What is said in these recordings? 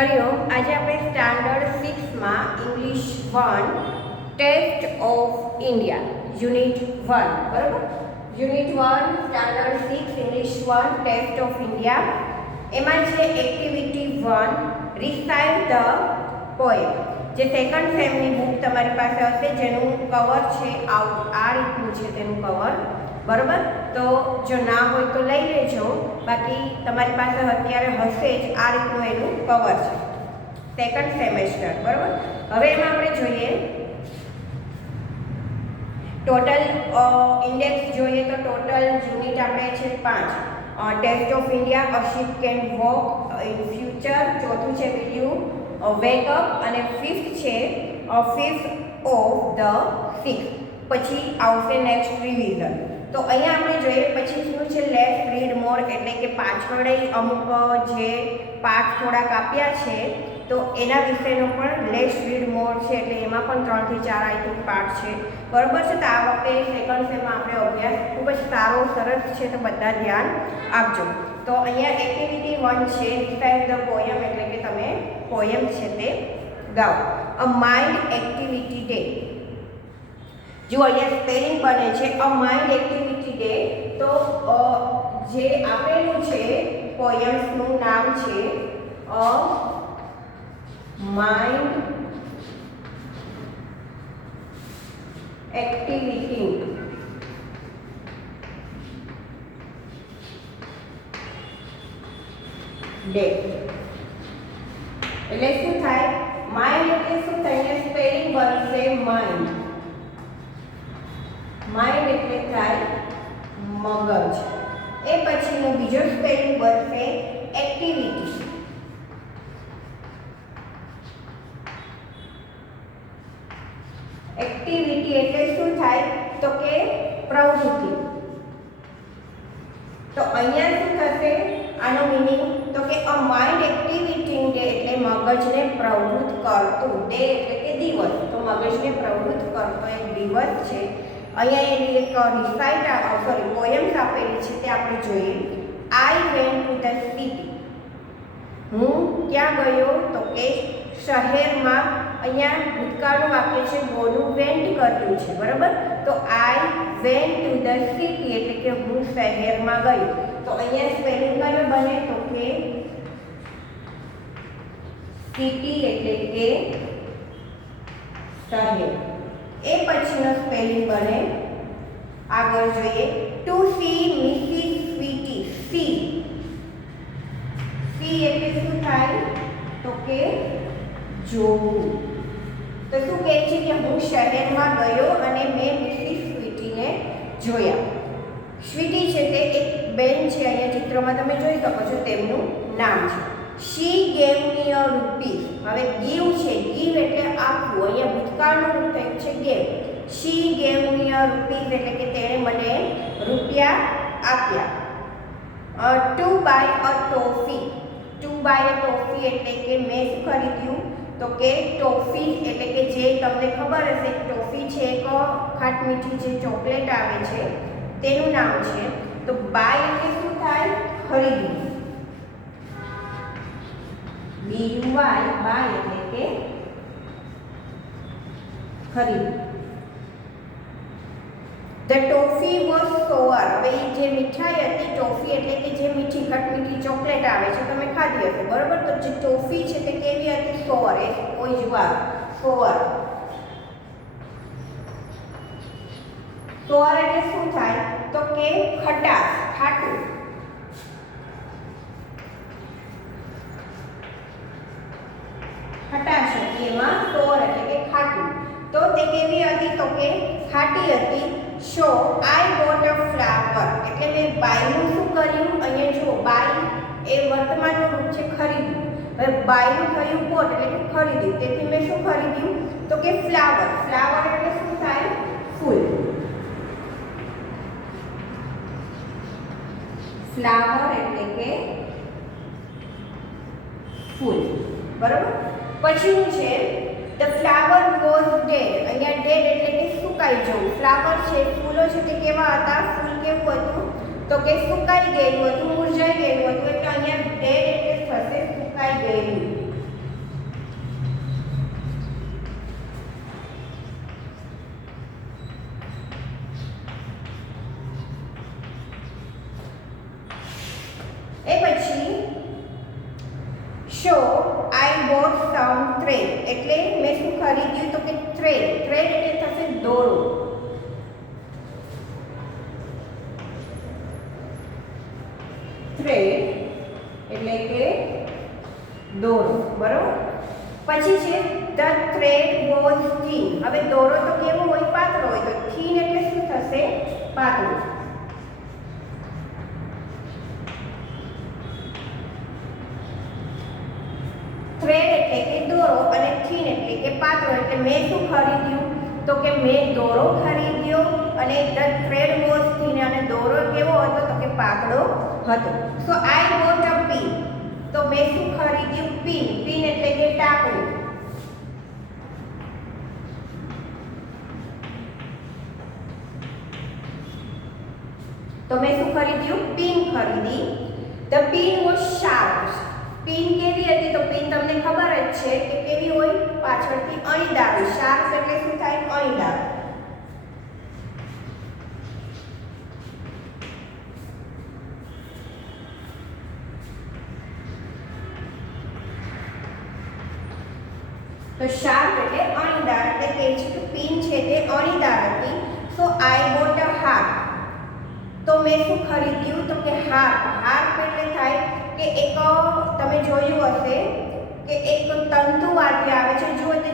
હરિઓમ. આજે આપણે સ્ટાન્ડર્ડ 6 માં English 1 taste of India unit 1 બરાબર. Unit 1 standard 6 English 1 taste of India. એમાં છે એક્ટિવિટી 1 રિસાઇટ ધ પોએમ. જે સેકન્ડ સેમની બુક તમારી પાસે હશે જેનું કવર છે આ રીતનું છે તેનું કવર બરાબર. તો જો ના હોય તો લઈ લેજો, બાકી તમારી પાસે અત્યારે હશે જ આ રીતનું એનું કવર છે સેકન્ડ સેમેસ્ટર બરાબર. હવે એમાં આપણે જોઈએ ટોટલ ઇન્ડેક્સ જોઈએ તો ટોટલ યુનિટ આપણે છે 5. Taste of India, a ship can walk in future, ચોથું છે વિલ યુ વેક અપ, અને ફિફ્થ છે ફિફ્થ ઓફ ધ સિક્સ. પછી આવશે નેક્સ્ટ રિવિઝન. તો અહીંયા આપણે જોઈએ પછી શું છે લેટ્સ રીડ મોર, એટલે કે પાછળ અમુક જે પાઠ થોડાક આપ્યા છે તો એના વિશેનો પણ લેટ્સ રીડ મોર છે, એટલે એમાં પણ 3 થી 4 આઈ થિંક પાઠ છે બરાબર છે. તો આ વખતે સેકન્ડ સેમમાં આપણે અભ્યાસ ખૂબ જ સારો સરસ છે, તો બધા ધ્યાન આપજો. તો અહીંયા એક્ટિવિટી 1 છે રિસાઇટ ધ પોયમ, એટલે કે તમે પોયમ છે તે ગાઓ. અ માઇન્ડ એક્ટિવિટી ડે. જો અહીંયા સ્પેલિંગ બને છે અ માઇન્ડ એક્ટિવિટી ડે, તો જે આપેલું છે પોયમ્સનું નામ છે અ માઇન્ડ એક્ટિવિટી ડે. એટલે શું થાય માઇન્ડ એટલે શું થાય, અહીંયા સ્પેલિંગ બનશે માઇન્ડ. માઇન્ડ એટલે થાય મગજ. એ પછીનો બીજો સ્પેલિંગ બનશે એક્ટિવિટી. એક્ટિવિટી એટલે શું થાય તો કે પ્રવૃત્તિ. તો અહીંયા શું થશે આનો મીનિંગ તો કે અ માઇન્ડ એક્ટિવિટી ડે એટલે મગજને પ્રવૃત્ત કરતું, ડે એટલે કે દિવસ, તો મગજને પ્રવૃત્ત કરતો એક દિવસ છે. અહીંયા એની એક રિસાઇટ પોયમ્સ આપેલી છે તે આપણે જોઈએ. I went to the city. હું ક્યાં ગયો તો કે શહેરમાં. અહીંયા ભૂતકાળનું વાક્ય છે ગોનું વેન્ટ કર્યું છે બરાબર. તો I went to the city એટલે કે હું શહેરમાં ગયો. તો અહીંયા સ્પેલિંગ કયો બને તો કે સિટી એટલે કે શહેર. એ પછીનો સ્પેલિંગ બને આગળ જોઈએ to see Mrs Sweety. See see એટલે શું થાય તો કે જોવું. તો શું કહે છે કે હું શહેરમાં ગયો અને મેં મિસિસ સ્વીટીને જોયા. સ્વીટી છે તે એક બેન છે, અહીંયા ચિત્રમાં તમે જોઈ શકો છો તેમનું નામ છે. She gave me a rupees. હવે ગીવ છે, ગીવ એટલે આપવું, અહીંયા ભૂતકાળનું રૂપ થયું છે gave. She gave me a rupees એટલે કે તેણે મને રૂપિયા આપ્યા. To buy a toffee. To buy a toffee એટલે કે મેં શું ખરીદ્યું તો કે ટોફી એટલે કે જે તમને ખબર હશે ટોફી છે એક ખાટ મીઠી જે ચોકલેટ આવે છે તેનું નામ છે. તો બાય એટલે શું થાય ખરીદવું. BUY બાય એટલે કે ખરીદવું. The toffee was sour. હવે જે મીઠાઈ હતી ટોફી એટલે કે જે મીઠી ખટમીઠી ચોકલેટ આવે છે તમે ખાધી હશે બરાબર. તો જે ટોફી છે તે કેવી હતી સોઅર. એ કોઈ જુવાર સોઅર. સોઅર એટલે શું થાય તો કે ખટાશ, ખાટું. ખટાશ હતી એમાં સોઅર એટલે કે ખાટું. તો તે કેવી હતી તો કે ખાટી હતી. સો આઈ ગોટ અ ફ્લાવર એટલે મેં બાયનું શું કર્યું, અહીંયા જો બાય એ વર્તમાનનું રૂપ છે ખરીદ્યું. હવે બાયનું થયું ગોટ એટલે કે ખરીદ્યું, તેથી મેં શું ખરીદ્યું તો કે ફ્લાવર. ફ્લાવર એટલે શું થાય ફૂલ. ફ્લાવર એટલે કે ફૂલ બરાબર. પછીનું છે ધ ફ્લાવર વોઝ ડેડ. અહીંયા ડેડ એટલે કે સુકાઈ જવું. ફ્લાવર છે ફૂલો છે તે કેવા હતા, ફૂલ કેવું હતું તો કે સુકાઈ ગયેલું હતું, મુરઝાઈ ગયેલું હતું. એટલે અહીંયા ડેડ એટલે થશે સુકાઈ ગયેલું. સો આઈ બોટ સમ થ્રેડ, એટલે મેં શું ખરીદ્યું તો કે થ્રેડ. થ્રેડ એટલે થશે દોરો. થ્રેડ એટલે કે દોરો, બરોબર. પછી છે ધ થ્રેડ વોઝ થીન. હવે દોરો તો કેવો હોય? પાતળો હોય. તો થીન એટલે શું થશે? પાતળો. થ્રેડ એટલે કે દોરો અને થીન એટલે કે પાતળો. એટલે મેં શું ખરીદ્યું તો કે મેં દોરો ખરીદ્યો અને ધ થ્રેડ વોઝ થીન, અને દોરો કેવો હતો તો કે પાતળો હતો. સો આઈ બોટ અ પિન. તો મેં શું ખરીદ્યું? પિન. પિન એટલે કે ટાંકણું. તો મેં શું ખરીદ્યું? પિન ખરીદી. The pin was sharp. Pin કેવી હતી? તો પિન તમને ખબર જ છે કે કેવી હોય? પાછળથી અણીદાર. શાર્પ એટલે શું થાય? અણીદાર. તો શાર્પ એટલે અણીદાર, એટલે કે છે કે પિન છે તે અણીદાર હતી. સો આઈ બોટ અ હાર્પ. તો મેં શું ખરીદ્યું તો કે હાર્પ. હાર્પ એટલે થાય કે એક તમે જોયું હશે કે એક તંતુ વાદ્ય આવે છે. જુઓ તે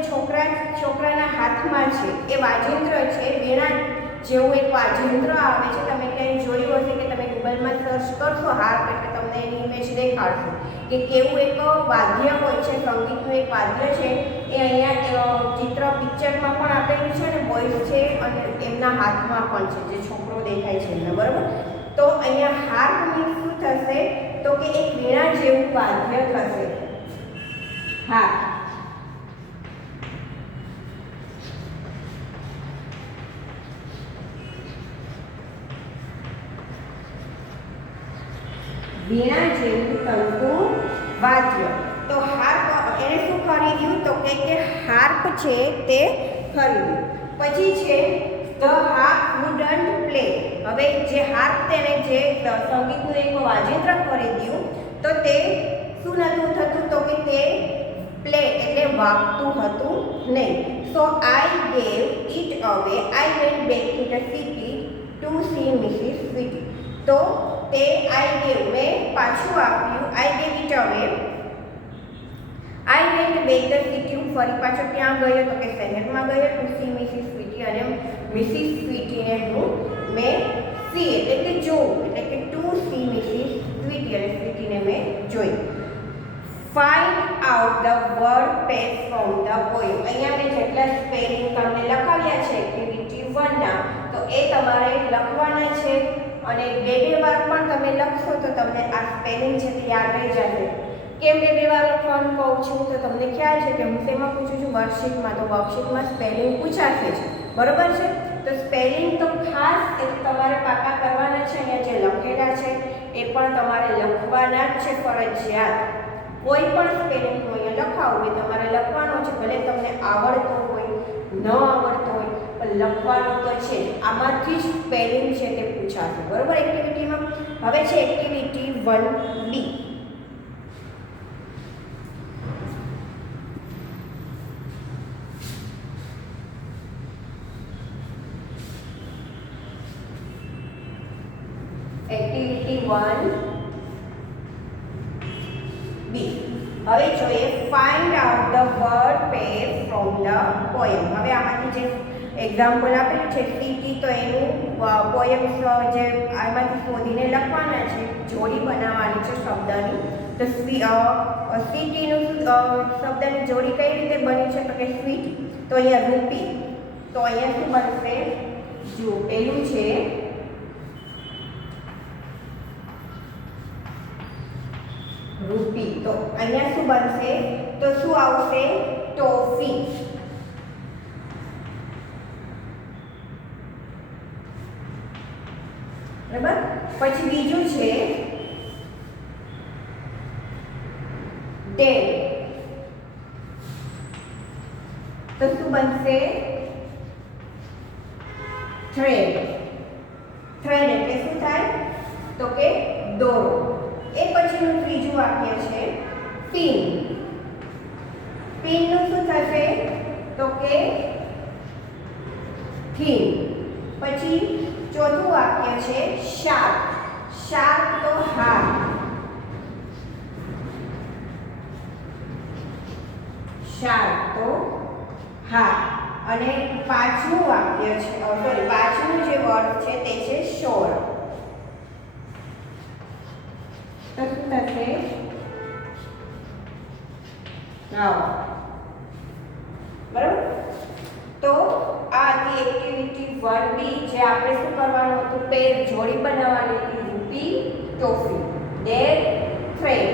છોકરાના હાથમાં છે. એ વાજિંત્ર છે. વીણા જેવું એક વાજિંત્ર આવે છે. તમે ક્યાંય જોયું હશે કે તમે ગૂગલમાં સર્ચ કરશો હાર્પ એટલે તમને એની ઇમેજ દેખાડશે કે કેવું એક વાદ્ય હોય છે. સંગીતનું એક વાદ્ય છે. એ અહીંયા પિક્ચરમાં પણ આપેલું છે અને બોયસ છે અને એમના હાથમાં પણ છે, જે છોકરો દેખાય છે એમને, બરોબર. તો અહીંયા હાર્પ મીન્સ શું થશે તો કે એક વીણા જેવું વાદ્ય થશે. હાર્પ. વીણા જેવું તંતુ વાદ્ય. તો હાર્પ એને શું ખરીદ્યું તો કે હાર્પ છે તે ખરીદ્યું. પછી છે ધ હાર્પ વુડન્ટ પ્લે. હવે જે હાર્પ તેને જે સંગીતનું એક વાજિંત્ર ખરીદ્યું તો તે શું નહોતું થતું તો કે તે પ્લે એટલે વાગતું હતું નહીં. સો આઈ gave it away. I went back to the city to see Mrs Sweety. તો તે આઈ ગેવ મેં પાછું આપ્યું. આઈ gave it away. I went back the city. હું ફરી પાછો ક્યાં ગયો તો કે શહેરમાં ગયો ટુ સી મિસિસ સ્વીટી. અને મિસિસ સ્વીટીને મેં સી એટલે કે જોઉં, એટલે કે ટુ સી મિસિસ સ્વીટી, અને સ્વીટીને મેં જોઈ. Find out the word page from the poem. અહીંયા મેં જેટલા સ્પેલિંગ તમને લખાવ્યા છે એક્ટિવિટી 1 ના, તો એ તમારે લખવાના છે. અને બે વાર પણ તમે લખશો તો તમને આ સ્પેલિંગ છે તે યાદ રહી જશે. કેમ બે વાર લખવાનું કહું છું તો તમને ખ્યાલ છે કે હું શેમાં પૂછું છું? વર્કશીટમાં. તો વર્કશીટમાં સ્પેલિંગ પૂછાશે છે, બરોબર છે. તો સ્પેલિંગ તો ખાસ તમારે પાકા કરવાના છે. અહીંયા જે લખેલા છે એ પણ તમારે લખવાના જ છે, ફરજિયાત. કોઈ પણ સ્પેલિંગ અહીંયા લખાવું હોય તમારે લખવાનો છે. ભલે તમને આવડતો હોય ન આવડતો હોય પણ લખવાનું તો છે. આમાંથી જ સ્પેલિંગ છે તે પૂછાશે, બરોબર. એક્ટિવિટીમાં હવે છે એક્ટિવિટી 1B. Activity 1B. હવે જોઈએ find out the word pair from the poem. હવે આમાંથી જે એક્ઝામ્પલ આપેલું છે સિટી, તો એનું પોયમ્સ જે આમાંથી શોધીને લખવાના છે. જોડી બનાવવાની છે શબ્દની. તો સિટીનું શબ્દની જોડી કઈ રીતે બની છે તો કે સ્વીટ. તો અહીંયા રૂપી. તો અહીંયા શું બનશે? જો પેલું છે રૂપી. તો અહીંયા શું બનશે તો શું આવશે? ટોફી. બરાબર. પછી બીજું છે ડેડ. તો શું બનશે? થ્રેડ. થ્રેડ એટલે શું થાય તો કે દોરો. એ પછીનું ત્રીજું વાક્ય છે પિન. પિનનું શું થશે તો કે થીમ. પછી ચોથું વાક્ય છે શાર્પ. શાર્પ તો હાર. શાર્પ તો હાર. અને પાંચમું વાક્ય છે સોરી પાંચમું જે વર્ડ છે તે છે શોર. તો શું થશે બરાબર. તો આ હતી એક્ટિવિટી 1B જે આપણે શું કરવાનું હતું પેર જોડી બનાવવાની હતી. રૂપી ટોફી, ડેર થ્રેડ,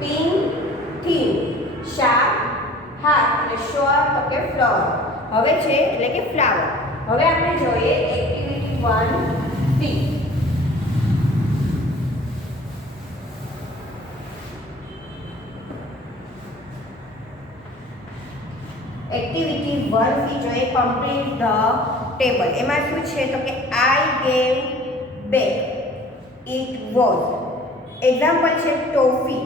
પિન થીમ, શાર્પ હાથ અને શોર તો કે ફ્લાવર. હવે છે એટલે કે ફ્લાવર. હવે આપણે જોઈએ એક્ટિવિટી 1B. એક્ટિવિટી 1C જોઈએ કમ્પ્લીટ ધ ટેબલ. એમાં શું છે તો કે I gave back it was. Example છે ટોફી.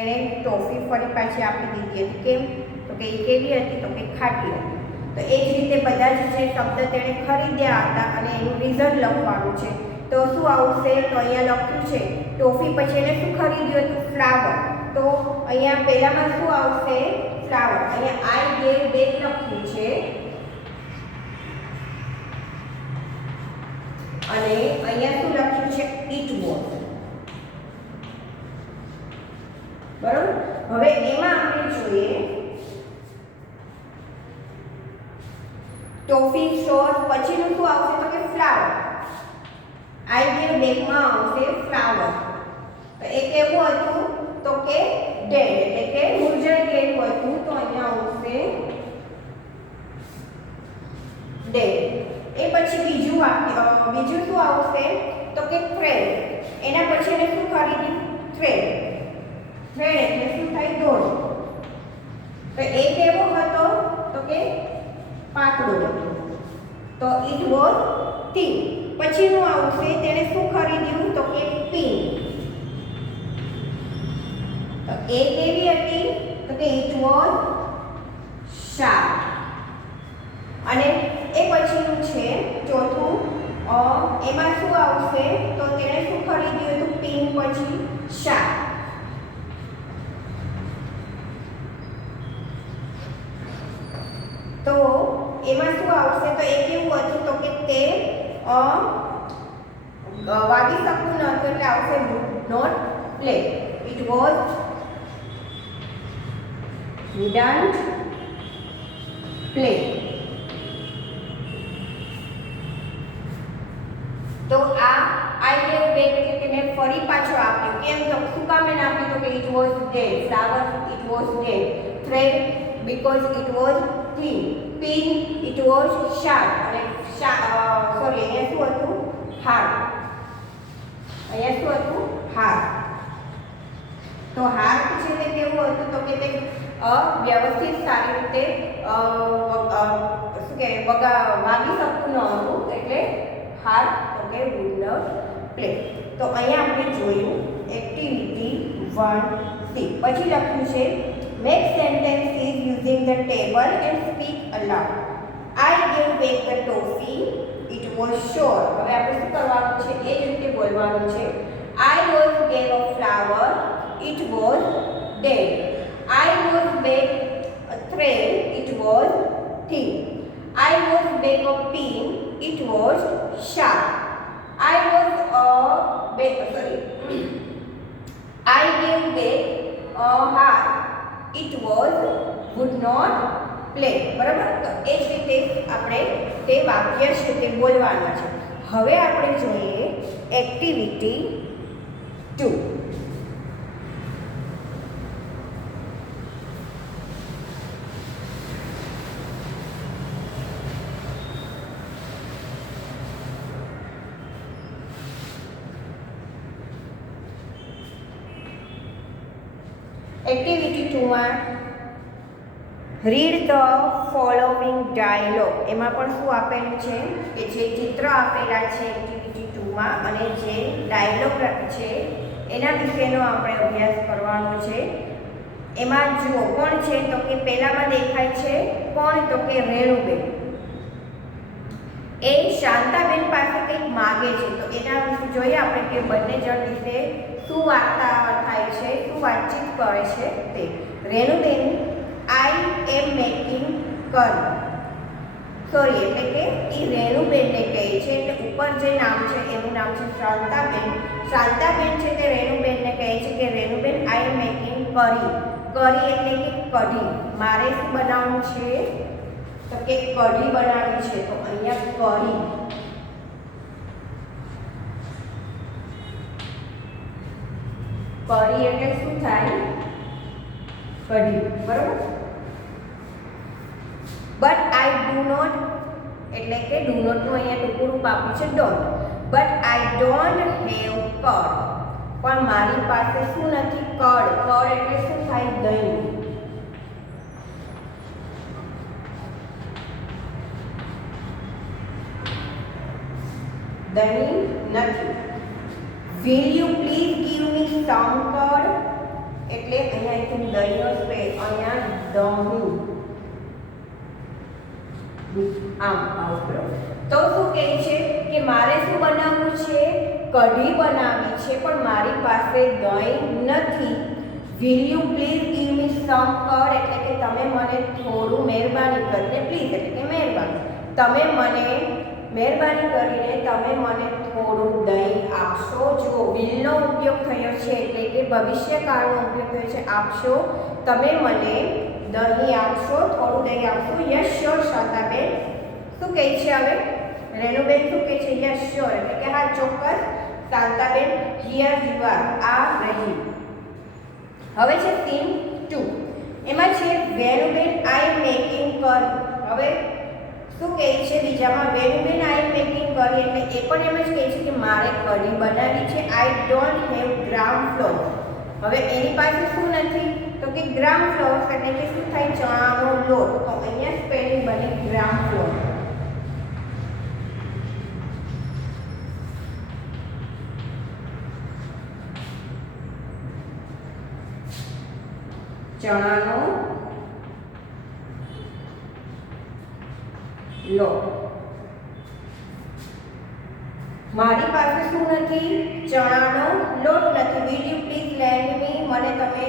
એણે ટોફી ફરી પાછી આપી દીધી હતી. કેમ તો કે એ કેવી હતી તો કે ખાટી હતી. તો એ જ રીતે બધા જ જે શબ્દ તેણે ખરીદ્યા હતા અને એનું રીઝન લખવાનું છે. તો શું આવશે તો અહીંયા લખ્યું છે ટોફી પછી એને શું ખરીદ્યું હતું ફ્લાવર. તો અહીંયા પહેલામાં શું આવશે ફ્લાવર. અહીંયા આઈ ગેવ બેક લખ્યું છે અને અહીંયા શું લખ્યું છે ઇટ વોઝ. બરોબર. હવે એમાં આપણે જોઈએ ટોફી શોર પછીનું શું આવશે તો કે ફ્લાવર. આઈ ગેવ બેકમાં આવશે ફ્લાવર. તો એ કેવું હતું તો કે ડેડ એટલે કે મુરઝાઈ ગયેલું હતું. તો અહીંયા આવશે ડેડ. એ પછી બીજું શું આવશે તો કે થ્રેડ. એના પછી એને શું ખરીદ્યું થ્રેડ. થ્રેડ એટલે શું થાય દોરો. તો એ કેવો હતો તો કે પાતળો હતો. તો ઇટ વોઝ થીન. પછીનું આવશે તેને શું ખરીદ્યું તો કે પિન. તો એ કેવી હતી તો કે ઇટ વોઝ શાર્પ. અને એ પછીનું છે ચોથું એમાં શું આવશે તો તેણે શું ખરીદ્યું હતું પિન પછી શાર્પ. તો એમાં શું આવશે તો એ કેવું હતું તો કે તે વાગી શકતું ન હતું એટલે આવશે not play. It was wouldn't play. તો આ આઈ ગેવ બેક એટલે કે મેં ફરી પાછો આપ્યો. કેમ તો શું કામ એને આપ્યું તો કે it was dead. Flower it was dead. Thread because it was thin. Pin it was sharp. અને સોરી અહીંયા શું હતું હાર્ડ. અહીંયા શું હતું હાર્ડ. તો હાર્ડ છે તે કેવું હતું તો કે તે વ્યવસ્થિત સારી રીતે શું કહેવાય વાગી શકતું ન હતું એટલે હાર્ડ તો કે વુડ નોટ પ્લે. તો અહીંયા આપણે જોયું એક્ટિવિટી 1C. પછી લખ્યું છે make sentences using the table and speak allowed. I gave back the toffee it was sure. હવે આપણે શું કરવાનું છે એ જ રીતે બોલવાનું છે. I was gave a flower it was dead. I was back a thread, it was thin. I was back a pin, it was sharp. I was I gave back a heart, it was would not play. બરાબર. તો એ જ રીતે આપણે તે વાક્ય છે તે બોલવાના છે. હવે આપણે જોઈએ એક્ટિવિટી 2. એક્ટિવિટી 2માં રીડ ધ ફોલોવિંગ ડાયલોગ. એમાં પણ શું આપેલું છે કે જે ચિત્ર આપેલા છે એક્ટિવિટી 2માં અને જે ડાયલોગ છે એના વિશેનો આપણે અભ્યાસ કરવાનો છે. એમાં જુઓ કોણ છે તો કે પહેલામાં દેખાય છે કોણ તો કે રેણુબેન. એ શાંતાબેન પાસે કંઈક માગે છે તો એના વિશે જોઈએ આપણે કે બંને જણ વિશે શું વાર્તા થાય છે, શું વાતચીત કરે છે તે. રેણુબેન આઈ એમ મેકિંગ કરી, સોરી એટલે કે એ રેણુબેનને કહે છે, એટલે ઉપર જે નામ છે એનું નામ છે શાંતાબેન. શાંતાબેન છે તે રેણુબેનને કહે છે કે રેણુબેન આઈ એમ મેકિંગ કરી. કરી એટલે કે કઢી. મારે શું બનાવવું છે તો કે કઢી બનાવવી છે, તો અહીંયા કરી. કરી એટલે શું થાય? કઢી, બરોબર. બટ આઈ ડુ નોટ એટલે કે ડુ નોટ નું અહીંયા ટૂંકું રૂપ આપ્યું છે don't. But I don't have curd. પણ મારી પાસે શું નથી? કડ. કડ એટલે શું થાય? દહીં. દહીં નથી. Will you please give me some curd એટલે અહીંયા દહીંનો સ્પેસ, અહીંયા દહીં. આમ બરોબર. તો શું કહે છે કે મારે શું બનાવવું છે? કઢી બનાવવી છે, પણ મારી પાસે દહીં નથી. Will you please give me some curd એટલે કે તમે મને થોડું મહેરબાની કરીને, પ્લીઝ એટલે કે મહેરબાની, તમે મને મહેરબાની કરીને તમે મને થોડું દહીં આપશો. જુઓ વિલનો ઉપયોગ થયો છે એટલે કે ભવિષ્યકાળનો ઉપયોગ થયો છે આપશો. તમે મને દહીં આપશો, થોડું દહીં આપશો. Yes sure Shantaben. શું કહે છે હવે રેણુબેન? શું કહે છે? યસ શ્યોર એટલે કે હા ચોક્કસ. શાંતાબેન હિયર યુ આર, આ રહી. હવે છે સીન 2. એમાં છે રેણુબેન આઈ મેકિંગ કરી. હવે શું કહે છે બીજામાં? રેણુબેન આઈ મેકિંગ કરી એટલે એ પણ એમ જ કહે છે કે મારે કઢી બનાવી છે. આઈ ડોન્ટ હેવ ગ્રામ ફ્લોર. હવે એની પાસે શું નથી તો કે ગ્રામ ફ્લોર એટલે કે શું થાય? ચણાનો લોટ. તો અહીંયા સ્પેલિંગ બને ગ્રામ ફ્લોર. ચણાનો લોટ. મારી પાસે શું નથી? ચણાનો લોટ નથી. વિલ યુ પ્લીઝ લેન્ડ મી, મને તમે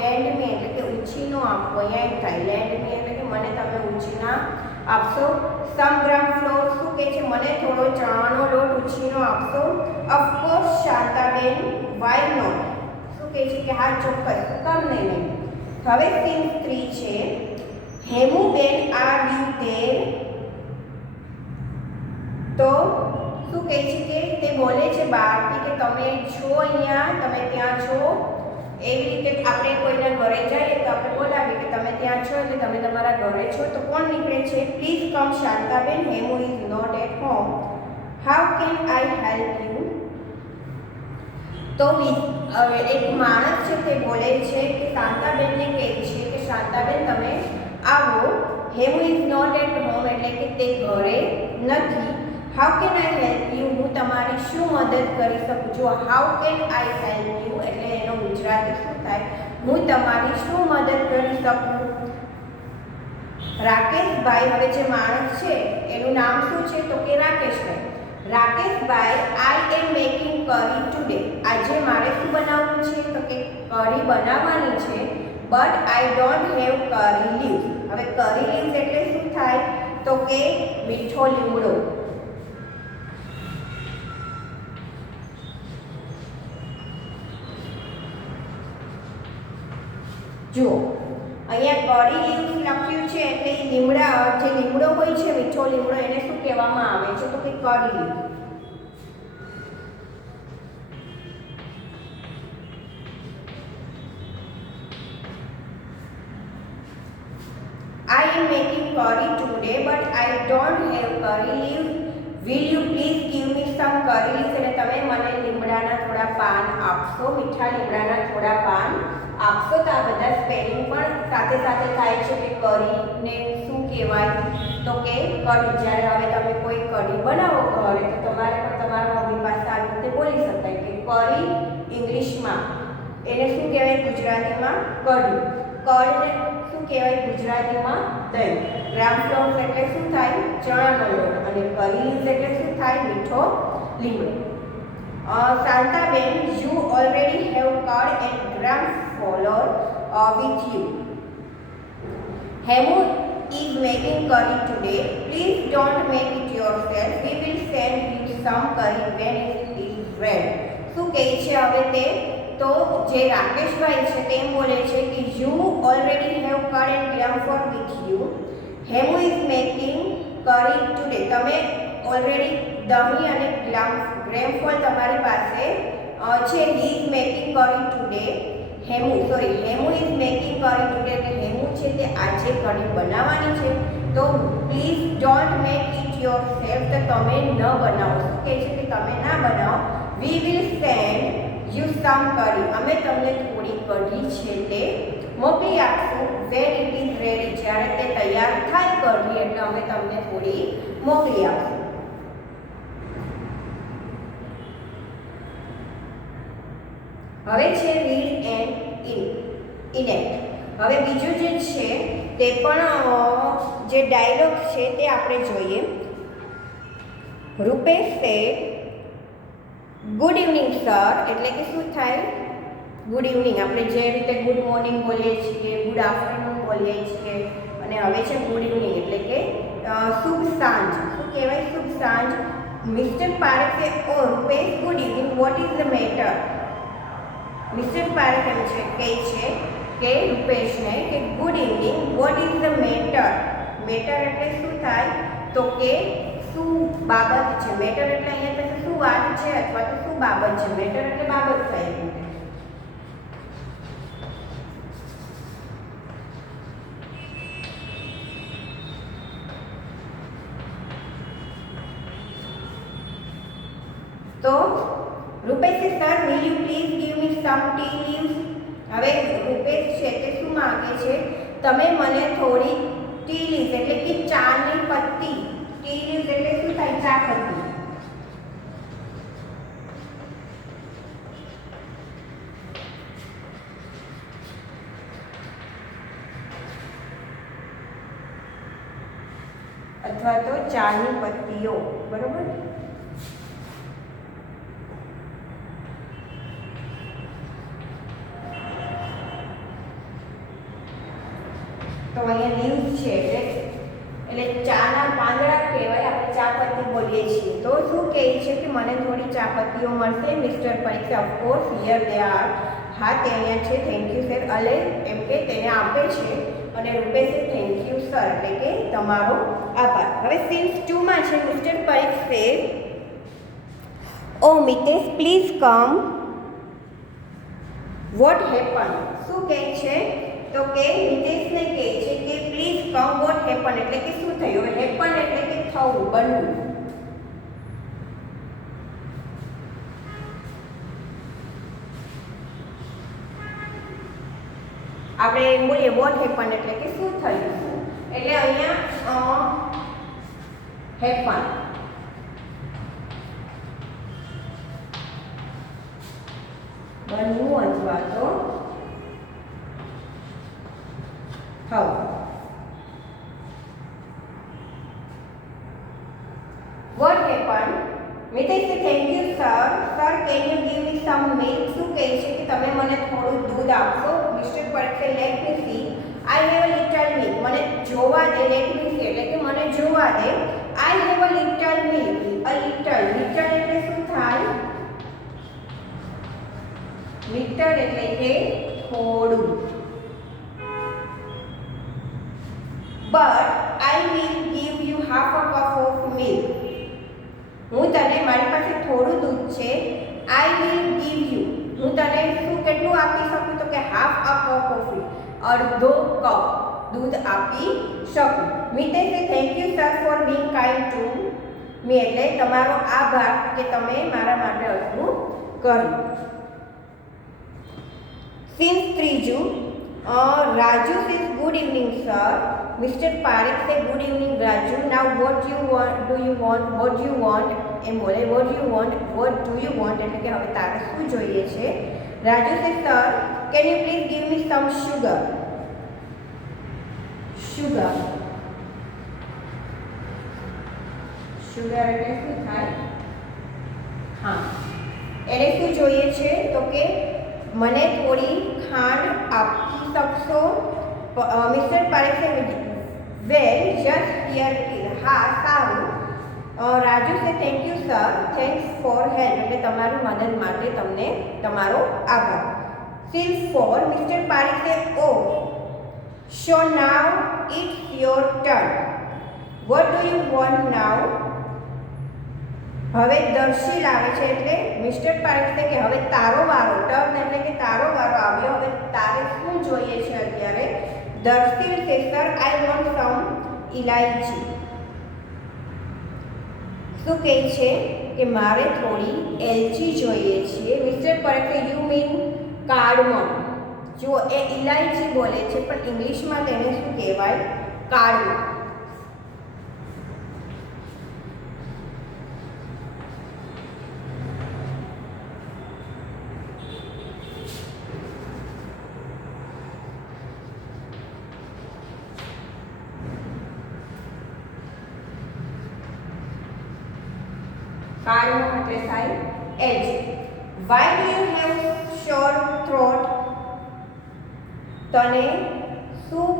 લેન્ડ મી એટલે કે ઉછીનો આપો. અહીંયા એમ થાય લેન્ડ મી એટલે કે મને તમે ઉછીના આપશો. સમ ગ્રામ ફ્લોર શું કહે છે? મને થોડો ચણાનો લોટ ઉછીનો આપશો. Of course Shantaben, why not. શું કહે છે કે હા ચોક્કસ, કેમ નહીં. હવે સીન 3 છે. હેમુબેન આર યુ ધેર. તો શું કહે છે કે તે બોલે છે બહારથી કે તમે છો અહીંયા, તમે ત્યાં છો. એવી રીતે આપણે કોઈના ઘરે જઈએ તો આપણે બોલાવીએ કે તમે ત્યાં છો એટલે તમે તમારા ઘરે છો. તો કોણ નીકળે છે? Please come Shantaben, Hemu is not at home. How can I help you? તો એક માણસ છે તે બોલે છે કે શાંતાબેનને કહે છે કે શાંતાબેન તમે આવો. Hemu is not at home એટલે કે તે ઘરે નથી. How can I help you? હું તમારી શું મદદ કરી શકું? જો how can I help you એટલે એનો ગુજરાતી શું થાય? હું તમારી શું મદદ કરી શકું? રાકેશભાઈ, હવે જે માણસ છે એનું નામ શું છે તો કે રાકેશભાઈ. રાકેશભાઈ આઈ એમ મેકિંગ કરી ટુડે. આજે મારે શું બનાવવું છે તો કે કઢી બનાવવાની છે. બટ આઈ ડોન્ટ હેવ કરી લીવ્સ. હવે કરી લીવ્સ એટલે શું થાય તો કે મીઠો લીમડો. જુઓ અહીંયા કરી લીવ્સ લખ્યું છે એટલે લીમડા, જે લીમડો હોય છે મીઠો લીમડો, એને શું કહેવામાં આવે છે તો કે કરી leaves. I am making curry today, but I don't have curry leaves. Will you please give me some curry leaves? એટલે તમે મને લીમડાના થોડા પાન આપશો, મીઠા લીમડાના થોડા પાન આપશો. તો આ બધા સ્પેલિંગ પણ સાથે સાથે થાય છે કે કરીને શું કહેવાય તો કે કઢી. જ્યારે હવે તમે કોઈ કઢી બનાવો ઘરે તો તમારે પણ તમારા મમ્મી પાસે આવી રીતે બોલી શકાય કે કરી ઇંગ્લિશમાં એને શું કહેવાય ગુજરાતીમાં? કઢી. કઢને શું કહેવાય ગુજરાતીમાં? દહીં. ગ્રામ ફ્લોર એટલે શું થાય? ચણાનો લોટ. અને કરી લીવ્સ એટલે શું થાય? મીઠો લીમડો. Shantaben, you already have curd and gram flour with you. Hemu is making curry today. Please don't make it yourself. We will send you some curry when it is ready. શું કહે છે હવે તે? તો જે રાકેશભાઈ છે તે બોલે છે કે you already have curd and gram flour with you. Hemu is making curry today. તમે ઓલરેડી દહીં અને ગ્રામ ફ્લોર તમારી પાસે છે. he is making curry today. Hemu is making કરી ટુડે એટલે હેમુ છે તે આજે કઢી બનાવવાની છે. તો please don't make it yourself, તો તમે ન બનાવો. શું કહે છે કે તમે ના બનાવો. We will send you some કરી, અમે તમને થોડી કઢી છે તે મોકલી આપશું. વેન ઇટ ઇઝ રેડી, જ્યારે તે તૈયાર થાય કઢી એટલે અમે તમને થોડી મોકલી આપશું. હવે છે રીડ એન્ડ ઇનેક્ટ. હવે બીજું જે છે તે પણ જે ડાયલોગ છે તે આપણે જોઈએ. Rupesh said good evening sir, એટલે કે શું થાય? Good evening. આપણે જે રીતે ગુડ મોર્નિંગ બોલીએ છીએ, ગુડ આફ્ટરનૂન બોલીએ છીએ, અને હવે છે ગુડ ઇવનિંગ એટલે કે શુભ સાંજ. શું કહેવાય? શુભ સાંજ. Mister Parekh says, oh Rupesh good evening, what is the matter? Mister Parekh એમ છે કહે છે કે રૂપેશને કે good evening, what is the matter? Matter એટલે શું થાય? તો કે શું બાબત છે. મેટર એટલે અહીંયા પછી શું વાત છે અથવા તો શું બાબત છે. મેટર એટલે બાબત થાય. તો Rupesh sir, will you please give me some tea leaves? હવે રૂપેશ છે તે શું માંગે છે? તમે મને થોડી ટી લીવ્સ એટલે કે ચાની પત્તી. ટી લીવ્સ એટલે શું થાય? ચા પત્તી. અથવા તો ચાની પત્તીઓ, બરોબર? તો અહીંયા લીવ્સ છે એટલે ચાના પાંદડા કહેવાય. આપણે ચા પત્તી બોલીએ છીએ. તો શું કહે છે કે મને થોડી ચા પત્તીઓ મળશે? મિસ્ટર પરીક્ષા, ઓફકોર્સ હિયર દે આર. હા, તે અહીંયા છે. Thank you sir. અલે એમ કે તેને આપે છે અને રૂપેશે થેન્ક યુ સર એટલે કે તમારો આભાર. હવે સીન્સ 2 માં છે mister Parekh says, oh Mitesh please come, what happen? શું કહે છે? તો કે મિતેશને કહે છે કે પ્લીઝ કમ, વોટ હેપન એટલે કે શું થયું? હેપન એટલે કે થવું, બનવું. આપણે એમ બોલીએ વોટ હેપન એટલે કે શું થયું. એટલે અહીંયા હેપન બનવું અથવા તો થવું. What happened? મિતેશ સે thank you sir. Sir can you give me some milk? શું કહે છે કે તમે મને થોડું દૂધ આપશો? મિસ્ટર પરીક્ષા, let me C. I have a little milk. મને જોવા દે. લેટ મી સી એટલે કે મને જોવા દે. I have a little milk. A little એટલે શું થાય? લિટલ એટલે કે થોડું. But I will give you half a cup of milk. હું તને, મારી પાસે થોડું દૂધ છે. I will give you, હું તને શું કેટલું આપી શકું? તો કે half a cup of milk, અડધો કપ દૂધ આપી શકું. Mitesh thank you sir for being kind to me એટલે તમારો આભાર કે તમે મારા માટે આટલું કર્યું. Scenes 3 Raju says good evening sir. Mister Parekh says good evening Raju. Now what you want, do you want, what you want એમ બોલે. What you want, what do you want એટલે કે હવે તારે શું જોઈએ છે? Raju says, sir, can you please give me some sugar? Sugar. Sugar એટલે શું થાય? હા, એને શું જોઈએ છે તો કે મને થોડી ખાંડ આપી શકશો? મિસ્ટર પારેખ સે વેલ જસ્ટ હિયર ઇટ ઇઝ. હા, સારું. રાજુ સે thank you sir, thanks for help એટલે તમારી મદદ માટે તમને તમારો આભાર. Seal 4 mister Parekh says oh so now it's your turn. What do you want now? હવે દર્શીલ આવે છે એટલે મિસ્ટર પારેખ છે કે હવે તારો વારો, ટર્ન એટલે કે તારો વારો આવ્યો, હવે તારે શું જોઈએ છે અત્યારે? દર્શીલ છે સર આઈ વોન્ટ સમ ઇલાયચી. શું કહે છે કે મારે થોડી એલચી જોઈએ છે. મિસ્ટર પારેખ છે યુ મીન કાર્ડમમ. જો એ ઇલાયચી બોલે છે પણ ઇંગ્લિશમાં તેને શું કહેવાય? કાર્ડમમ. કાર્ડમમ એટલે થાય એલચી. Why do you have sore throat? તને શું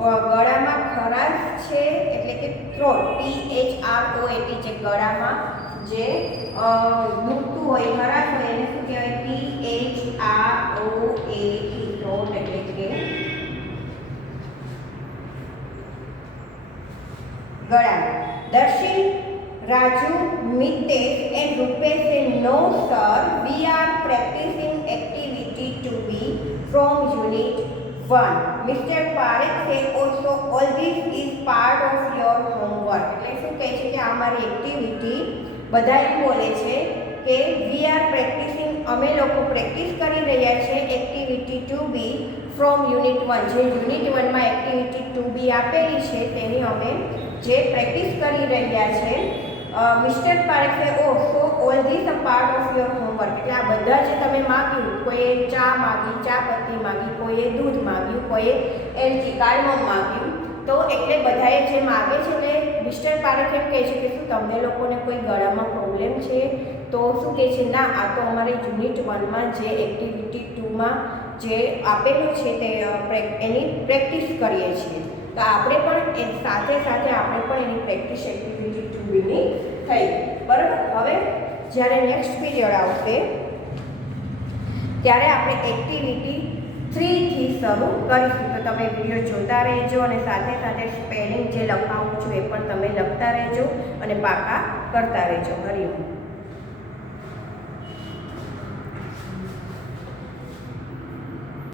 ગળામાં ખરાશ છે? એટલે કે થ્રોટ, THROAT, જે ગળામાં જે દુખતું હોય, ખરાશ હોય એને શું કહેવાય? THROAT, થ્રોટ એટલે કે ગળામાં. Darshil, Raju, Mitesh and Rupesh say no sir, we are practicing activity to be from unit 1. Mr. Parekh say also all this is part of your homework. એટલે શું કહે છે કે અમારી એક્ટિવિટી બધા એમ બોલે છે કે we are practicing, અમે લોકો પ્રેક્ટિસ કરી રહ્યા છે activity two B from unit 1. જે યુનિટ 1માં એક્ટિવિટી ટુ બી આપેલી છે તેની અમે જે પ્રેક્ટિસ કરી રહ્યા છે. મિસ્ટર પારેખ છે oh so all this a part of your homework. એટલે આ બધા જે તમે માગ્યું, કોઈએ ચા માગી, ચા પત્તી માગી, કોઈએ દૂધ માગ્યું, કોઈએ એલચી કાર્ડમમ માગ્યું, તો એટલે બધાએ જે માગે છે એટલે મિસ્ટર પારેખ એમ કહે છે કે શું તમને લોકોને કોઈ ગળામાં પ્રોબ્લેમ છે? તો શું કહે છે ના, આ તો અમારે યુનિટ 1માં જે એક્ટિવિટી 2માં જે આપેલું છે તે એની પ્રેક્ટિસ કરીએ છીએ. તો આપણે પણ સાથે સાથે આપણે પણ એની પ્રેક્ટિસ એક્ટિવિટી 2ની થઈ. બરાબર. હવે જ્યારે નેક્સ્ટ પીરિયડ આવશે ત્યારે આપણે એક્ટિવિટી 3થી શરૂ કરીશું. તો તમે વિડીયો જોતા રહેજો અને સાથે સાથે સ્પેલિંગ જે લખાવું છું એ પણ તમે લખતા રહેજો અને પાકા કરતા રહેજો. હરિઓમ.